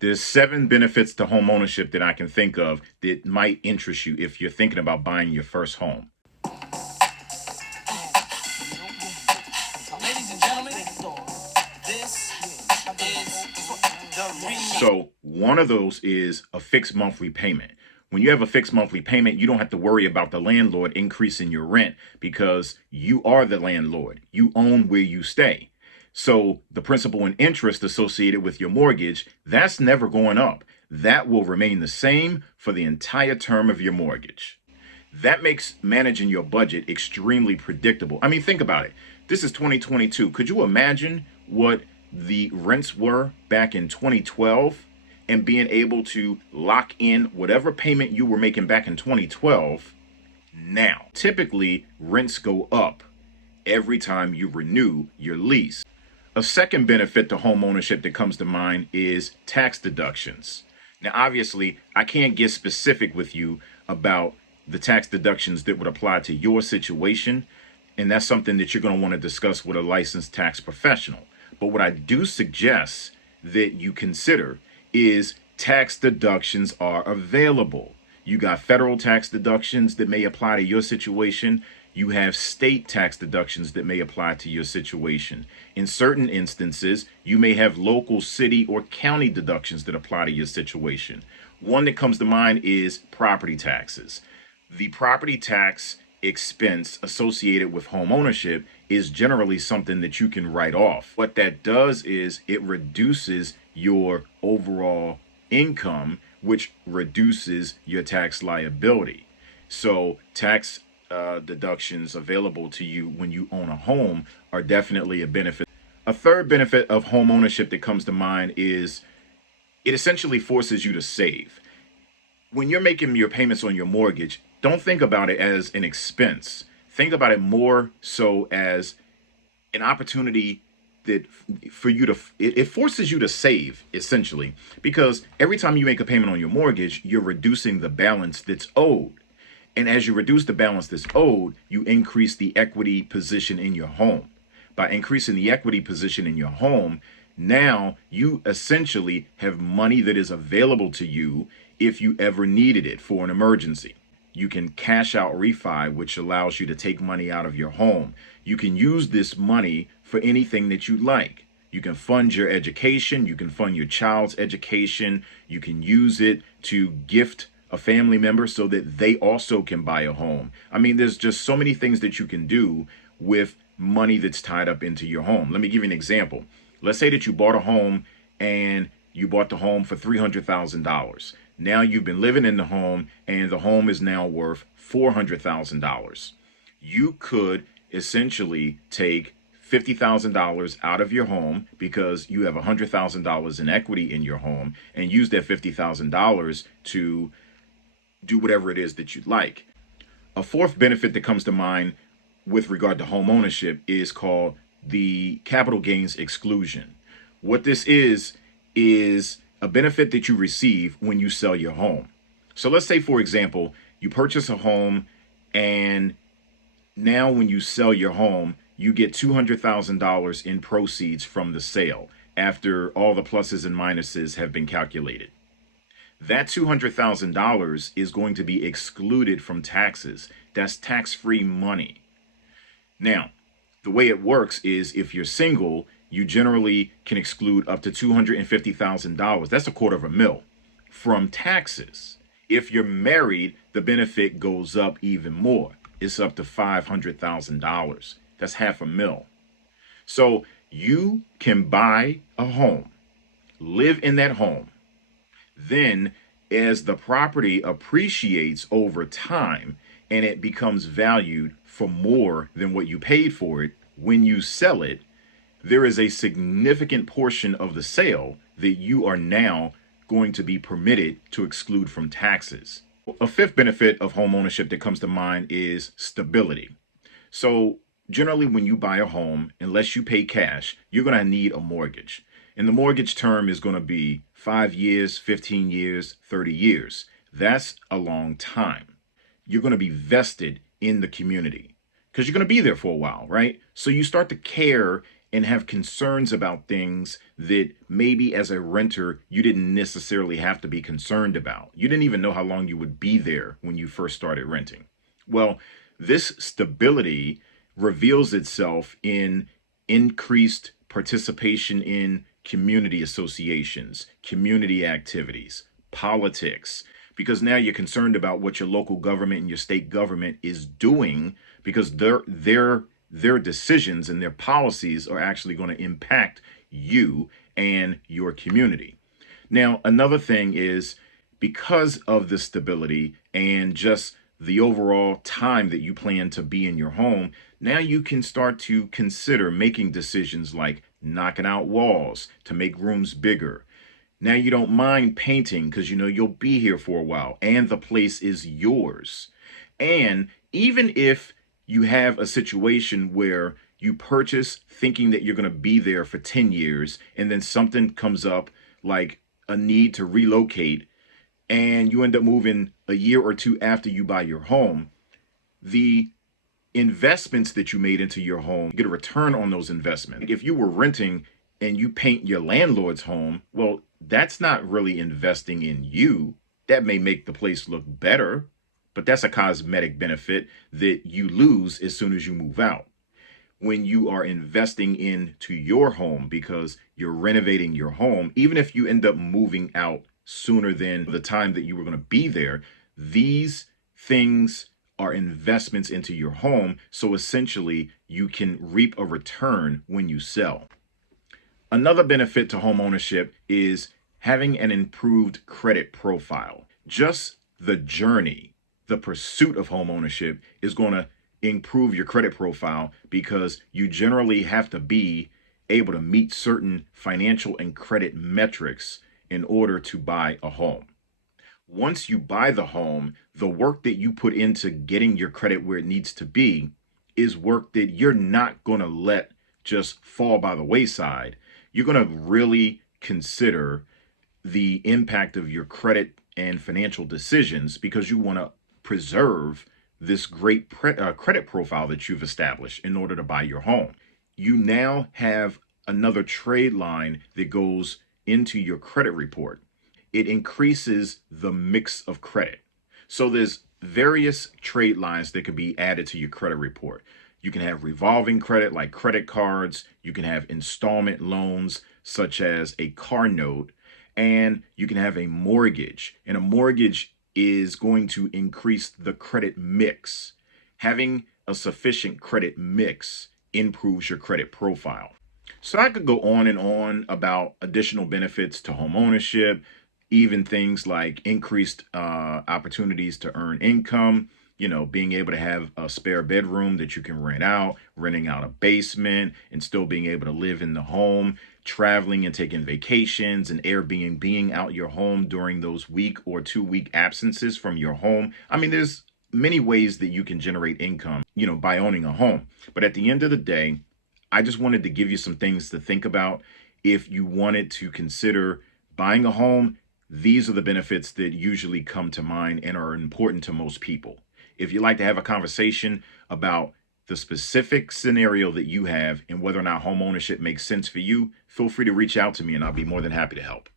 There's 7 benefits to home ownership that I can think of that might interest you if you're thinking about buying your first home. Ladies and gentlemen, this is the remix. So one of those is a fixed monthly payment. When you have a fixed monthly payment, you don't have to worry about the landlord increasing your rent because you are the landlord. You own where you stay. So the principal and interest associated with your mortgage, that's never going up. That will remain the same for the entire term of your mortgage. That makes managing your budget extremely predictable. I mean, think about it. This is 2022. Could you imagine what the rents were back in 2012 and being able to lock in whatever payment you were making back in 2012 now? Typically, rents go up every time you renew your lease. A second benefit to home ownership that comes to mind is tax deductions. Now, obviously, I can't get specific with you about the tax deductions that would apply to your situation, and that's something that you're going to want to discuss with a licensed tax professional. But what I do suggest that you consider is tax deductions are available. You got federal tax deductions that may apply to your situation. You have state tax deductions that may apply to your situation. In certain instances, you may have local city or county deductions that apply to your situation. One that comes to mind is property taxes. The property tax expense associated with home ownership is generally something that you can write off. What that does is it reduces your overall income, which reduces your tax liability. So tax deductions available to you when you own a home are definitely a benefit. A third benefit of home ownership that comes to mind is it essentially forces you to save. When you're making your payments on your mortgage, don't think about it as an expense. Think about it more so as an opportunity that for you to, it forces you to save essentially, because every time you make a payment on your mortgage, you're reducing the balance that's owed. And as you reduce the balance that's owed, you increase the equity position in your home. By increasing the equity position in your home, now you essentially have money that is available to you if you ever needed it for an emergency. You can cash out refi, which allows you to take money out of your home. You can use this money for anything that you like. You can fund your education. You can fund your child's education. You can use it to gift a family member so that they also can buy a home. I mean, there's just so many things that you can do with money that's tied up into your home. Let me give you an example. Let's say that you bought a home and you bought the home for $300,000. Now you've been living in the home and the home is now worth $400,000. You could essentially take $50,000 out of your home because you have $100,000 in equity in your home and use that $50,000 to do whatever it is that you'd like. A fourth benefit that comes to mind with regard to home ownership is called the capital gains exclusion. What this is a benefit that you receive when you sell your home. So let's say, for example, you purchase a home and now when you sell your home, you get $200,000 in proceeds from the sale after all the pluses and minuses have been calculated. That $200,000 is going to be excluded from taxes. That's tax-free money. Now, the way it works is if you're single, you generally can exclude up to $250,000. That's $250,000 from taxes. If you're married, the benefit goes up even more. It's up to $500,000. That's $500,000. So you can buy a home, live in that home. Then as the property appreciates over time and it becomes valued for more than what you paid for it, when you sell it, there is a significant portion of the sale that you are now going to be permitted to exclude from taxes. A fifth benefit of home ownership that comes to mind is stability. So generally when you buy a home, unless you pay cash, you're going to need a mortgage. And the mortgage term is going to be 5 years, 15 years, 30 years. That's a long time. You're going to be vested in the community because you're going to be there for a while, right? So you start to care and have concerns about things that maybe as a renter you didn't necessarily have to be concerned about. You didn't even know how long you would be there when you first started renting. Well, this stability reveals itself in increased participation in community associations, community activities, politics, because now you're concerned about what your local government and your state government is doing, because their decisions and their policies are actually going to impact you and your community. Now, another thing is, because of the stability and just the overall time that you plan to be in your home, now you can start to consider making decisions like knocking out walls to make rooms bigger. Now you don't mind painting because you know you'll be here for a while and the place is yours. And even if you have a situation where you purchase thinking that you're going to be there for 10 years and then something comes up like a need to relocate and you end up moving a year or two after you buy your home, the investments that you made into your home, you get a return on those investments. If you were renting and you paint your landlord's home, well, that's not really investing in you. That may make the place look better, but that's a cosmetic benefit that you lose as soon as you move out. When you are investing into your home because you're renovating your home, even if you end up moving out sooner than the time that you were going to be there, these things are investments into your home. So essentially, you can reap a return when you sell. Another benefit to home ownership is having an improved credit profile. Just the journey, the pursuit of home ownership is going to improve your credit profile because you generally have to be able to meet certain financial and credit metrics in order to buy a home. Once you buy the home, the work that you put into getting your credit where it needs to be is work that you're not going to let just fall by the wayside. You're going to really consider the impact of your credit and financial decisions because you want to preserve this great credit profile that you've established in order to buy your home. You now have another trade line that goes into your credit report. It increases the mix of credit. So there's various trade lines that can be added to your credit report. You can have revolving credit like credit cards. You can have installment loans such as a car note, and you can have a mortgage. And a mortgage is going to increase the credit mix. Having a sufficient credit mix improves your credit profile. So I could go on and on about additional benefits to home ownership, even things like increased opportunities to earn income, being able to have a spare bedroom that you can rent out, renting out a basement and still being able to live in the home, traveling and taking vacations and Airbnb out your home during those week or 2 week absences from your home. I mean, there's many ways that you can generate income, by owning a home. But at the end of the day, I just wanted to give you some things to think about. If you wanted to consider buying a home, these are the benefits that usually come to mind and are important to most people. If you'd like to have a conversation about the specific scenario that you have and whether or not home ownership makes sense for you, feel free to reach out to me and I'll be more than happy to help.